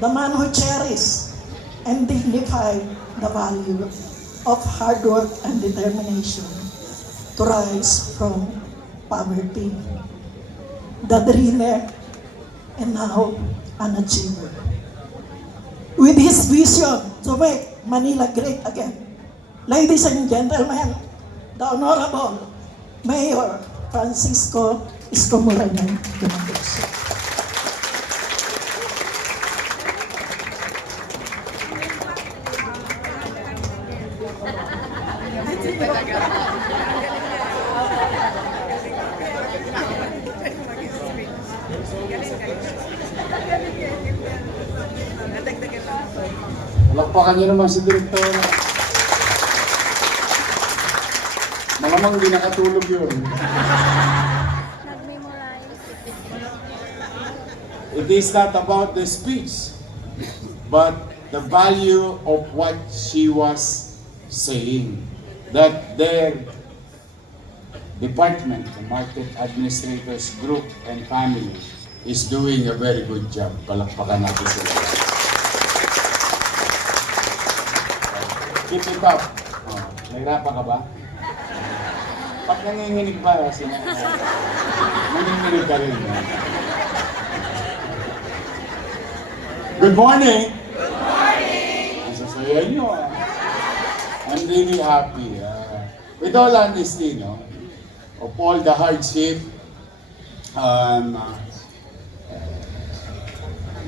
the man who cherished and dignified the value of hard work and determination to rise from poverty, the dreamer and now an achiever. With his vision to make Manila great again, ladies and gentlemen, the Honorable Mayor Francisco Isko Moreno Dumaguez. Palakpakan niyo naman si Direktor. Malamang di nakatulog yun. It is not about the speech, but the value of what she was saying. That their department, the Market Administrators Group and Family, is doing a very good job. Palakpakan natin sila. Keep it up. Oh, nahirapan ka ba? Pag nanginginig ba? Nanginginig ka rin. Good morning! Good morning! Ang sasaya nyo. I'm really happy. With all honesty, no? Of all the hardship,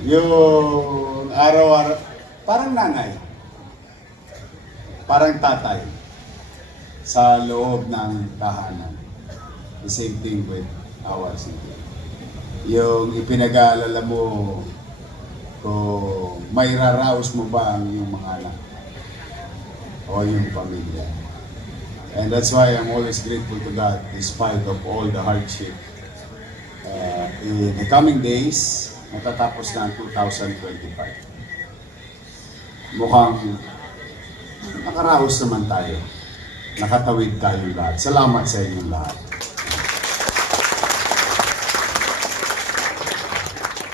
yung araw-araw, parang nanay, parang tatay sa loob ng tahanan. The same thing with our city. Yung ipinag-aalala mo kung may raraos mo ba ang iyong mga anak o yung pamilya. And that's why I'm always grateful to God despite of all the hardship. In the coming days, matatapos na ang 2025. Mukhang nakaraos naman tayo. Nakatawid tayo lahat. Salamat sa inyong lahat.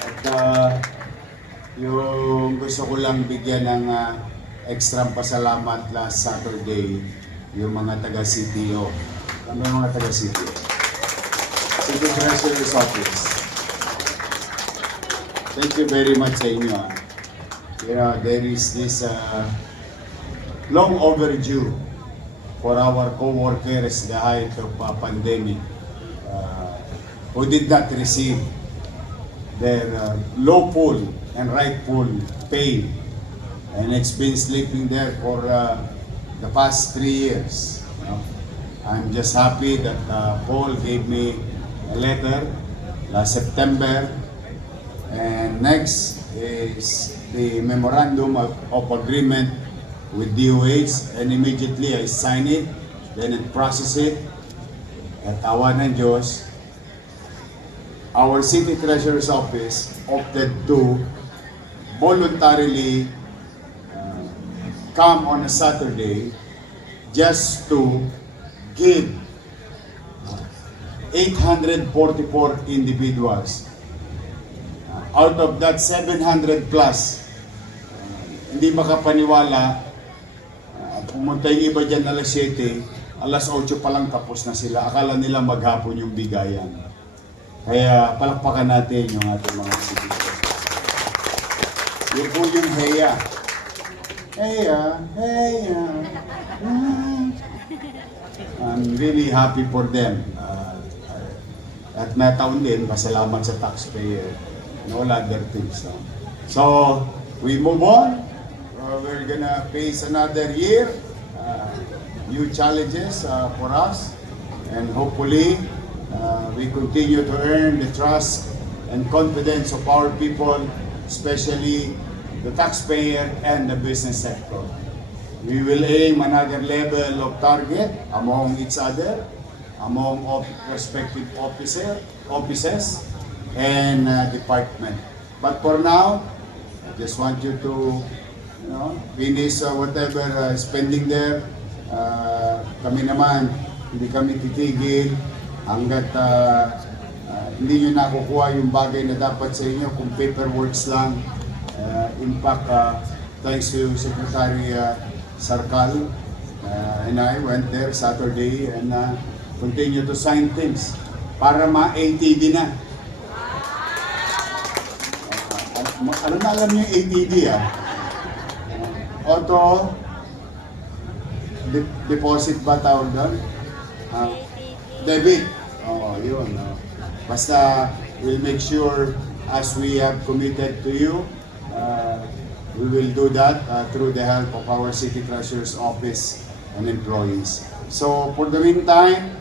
At yung gusto ko lang bigyan ng extra pasalamat last Saturday, yung mga taga-CTO. Ano yung mga taga-CTO? City Treasurer's Office. Thank you very much sa inyo. You know, there is this long overdue for our co-workers the height of pandemic who did not receive their lawful and rightful pay, and it's been sleeping there for the past 3 years. I'm just happy that Paul gave me a letter last September, and next is the memorandum of agreement with DOH, and immediately I sign it, then I process it. At awa ng Diyos, our City Treasurer's Office opted to voluntarily come on a Saturday just to give 844 individuals. Out of that 700 plus, hindi makapaniwala, pumunta yung iba dyan alas 7, alas 8 pa lang tapos na sila. Akala nila maghapon yung bigayan. Kaya palakpakan natin yung ating mga citizens. Yun po yung heya. Heya, heya. I'm really happy for them. At nataon din, pasalamat sa taxpayer and all other things. So, we move on. We're gonna face another year. New challenges for us. And hopefully, we continue to earn the trust and confidence of our people, especially the taxpayer and the business sector. We will aim another level of target among each other, among respective offices and department. But for now, I just want you to finish whatever spending there. Kami naman, hindi kami titigil hanggat hindi nyo nakukuha yung bagay na dapat sa inyo kung paperworks lang. In fact, thanks to Secretary Sarkal, and I went there Saturday and continue to sign things para ma-ATD na. Alam niyo yung ATD Auto deposit ba tawag doon? Debit. Yun. Basta we'll make sure as we have committed to you, we will do that through the help of our City Treasurer's Office and employees. So for the meantime,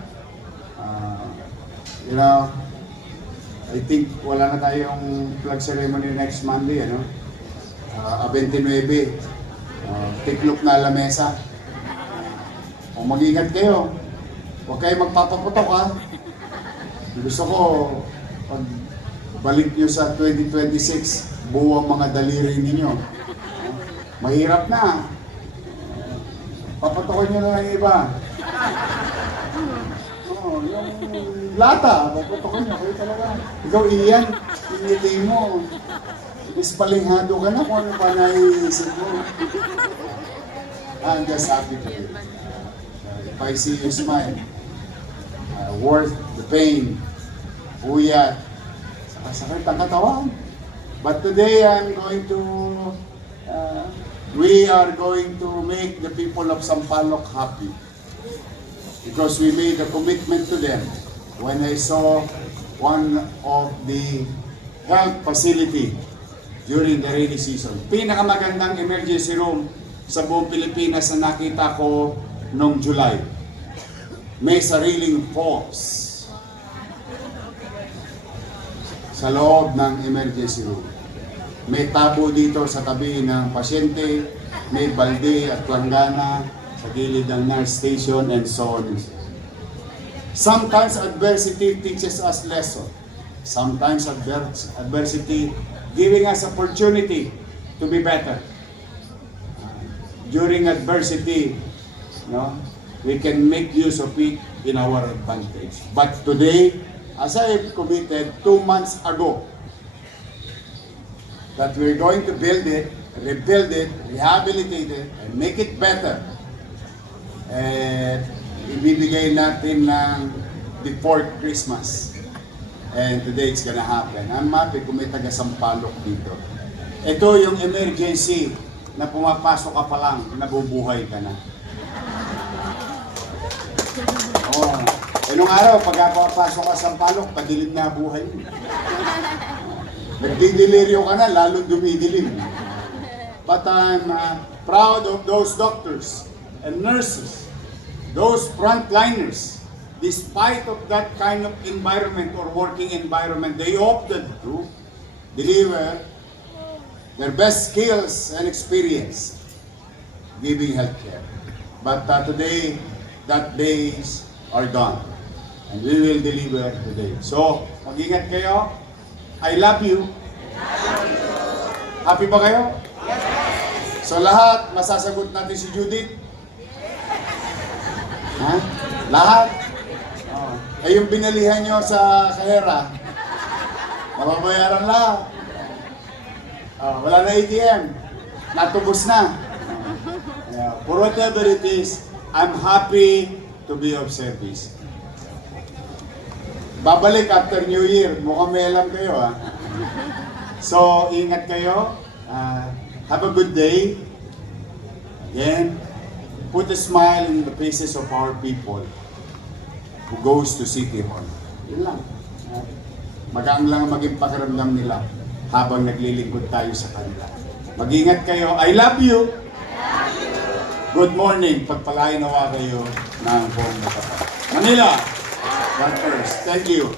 I think wala na tayong flag ceremony next Monday, 29, tiklop na lamesa. Mag-ingat kayo. Huwag kayo magpapaputok Gusto ko, pag balik nyo sa 2026, buo ang mga daliri ninyo. Mahirap na. Paputokin nyo na lang iba. Yung lata, paputokin nyo. Kayo talaga. Ikaw, Ian, pinili mo. Ispalinghado ka na kung ano pa naiisip mo. I'm just happy to be. If I see you smile, worth the pain, uyat, sakit ang katawan. But today we are going to make the people of Sampaloc happy. Because we made a commitment to them when I saw one of the health facility during the rainy season. Pinakamagandang emergency room sa buong Pilipinas na nakita ko noong July. May sariling falls sa loob ng emergency room. May tabo dito sa tabi ng pasyente, may balde at planggana sa gilid ng nurse station, and so on. Sometimes adversity teaches us lesson. Sometimes adversity giving us opportunity to be better. During adversity, we can make use of it in our advantage. But today, as I have committed 2 months ago, that we're going to build it, rebuild it, rehabilitate it, and make it better. And ibibigay natin ng before Christmas. And today it's gonna happen. I'm happy kung may taga-Sampaloc dito. Ito yung emergency na pumapasok ka pa lang, nabubuhay ka na. Nung araw, pag papasok ka sa Sampaloc, padilim na buhay mo. Nagdidelirio ka na, lalo dumidilim. But I'm proud of those doctors and nurses, those frontliners. Despite of that kind of environment or working environment, they opted to deliver their best skills and experience giving healthcare. But today, that days are done. And we will deliver today. So, mag-ingat kayo. I love you. Happy ba kayo? Yes! So lahat, masasagot natin si Judith? Ha? Lahat? Yung binalihan nyo sa kahera, mababayaran lahat. Wala na ATM. Natubos na. For whatever it is, I'm happy to be of service. Babalik after New Year. Mukhang may alam kayo, So, ingat kayo. Have a good day. Again, put a smile in the faces of our people who goes to City Hall. Yun lang. Magaan lang maging pakiramdam nila habang naglilingkod tayo sa kanila. Mag-ingat kayo. I love you. Good morning. Pagpalain nawa kayo ng buong Manila. God first. Thank you.